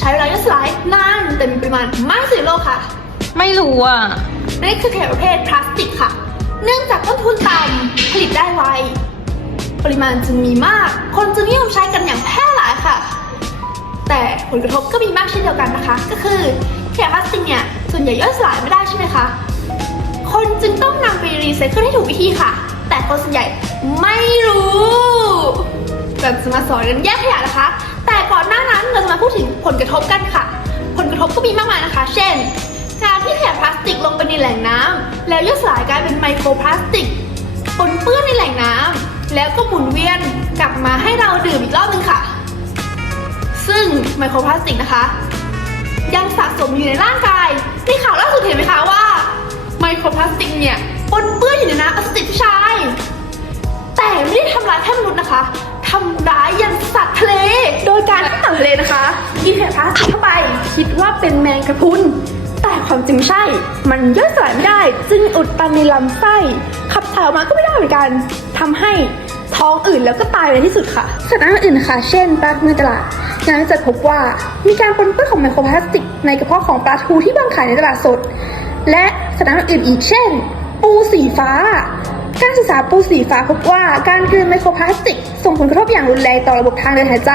ช้เวลาย่อยสลายนานแต่มีปริมาณมากที่สุดในโลกค่ะไม่รู้อะนั่นคือขยะประเภทพลาสติกค่ะ เนื่องจากต้นทุนต่ำผลิตได้ไว ปริมาณจึงมีมาก คนจึงนิยมใช้กันอย่างแพร่หลายค่ะ แต่ผลกระทบก็มีมากเช่นเดียวกันนะคะ ก็คือขยะพลาสติกเนี่ยส่วนใหญ่ย่อยสลายไม่ได้ใช่ไหมคะ คนจึงต้องนำไปรีไซเคิลให้ถูกวิธีค่ะ แต่คนส่วนใหญ่ไม่รู้เราจะมาสอนกันแยกขยะนะคะ เราจะมาพูดถึงผลกระทบกันค่ะ ผลกระทบก็มีมากมายนะคะ เช่น การที่ขยะพลาสติกลงไปในแหล่งน้ำแล้วย่อยสลายกลายเป็นไมโครพลาสติกปนเปื้อนในแหล่งน้ำแล้วก็หมุนเวียนกลับมาให้เราดื่มอีกรอบหนึงค่ะ ซึ่งไมโครพลาสติกนะคะ ยังสะสมอยู่ในร่างกายในข่าวล่าสุดเห็นไหมคะว่า ไมโครพลาสติกเนี่ยปนเปื้อนอยู่ในน้ำอสุจิผู้ชาย แต่ไม่ได้ทำร้ายแค่มนุษย์นะคะ ทะเลนะคะ กินแผ่นพลาสติกเข้าไป คิดว่าเป็นแมงกระพรุนแต่ความจริงใช่ มันย่อยสลายไม่ได้ จึงอุดตันในลำไส้ ขับถ่ายออกมาก็ไม่ได้เหมือนกันทำให้ท้องอื่นแล้วก็ตายในที่สุดค่ะสัตว์น้ำอื่นนะคะ เช่นปลาในตลาดงานวิจัยพบว่ามีการปนเปื้อนของไมโครพลาสติก ในกระเพาะของปลาทูที่วางขายในตลาดสด และสัตว์น้ำอื่นอีกเช่น ปูสีฟ้า การศึกษาปูสีฟ้าพบว่าการกลืนไมโครพลาสติก ส่งผลกระทบอย่างรุนแรงต่อระบบทางเดินหายใจ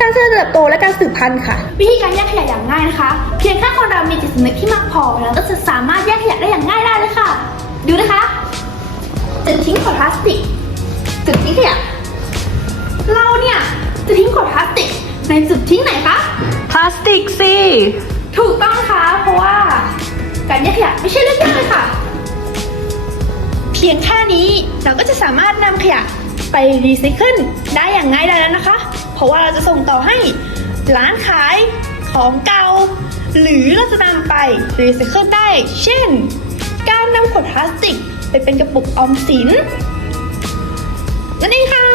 การเจริญเติบโตและการสืบพันธุ์ค่ะ วิธีการแยกขยะอย่างง่ายนะคะ เพียงแค่คนเรามีจิตสำนึกที่มากพอเราก็จะสามารถแยกขยะได้อย่างง่ายได้เลยค่ะ ดูนะคะจะทิ้งขวดพลาสติกจุดทิ้งขยะเราเนี่ยจะทิ้งขวดพลาสติกในจุดทิ้งไหนคะพลาสติกสิถูกต้องค่ะเพราะว่าการแยกขยะไม่ใช่เรื่องยากเลยค่ะ เพียงแค่นี้เราก็จะสามารถนำขยะไปรีไซเคิลได้อย่างง่ายดายแล้วนะคะ เพราะว่าเราจะส่งต่อให้ร้านขายของเก่า หรือเราจะนำไปรีไซเคิลได้ เช่น การนำขวดพลาสติก ไปเป็นกระปุกออมสินนั่นเองค่ะ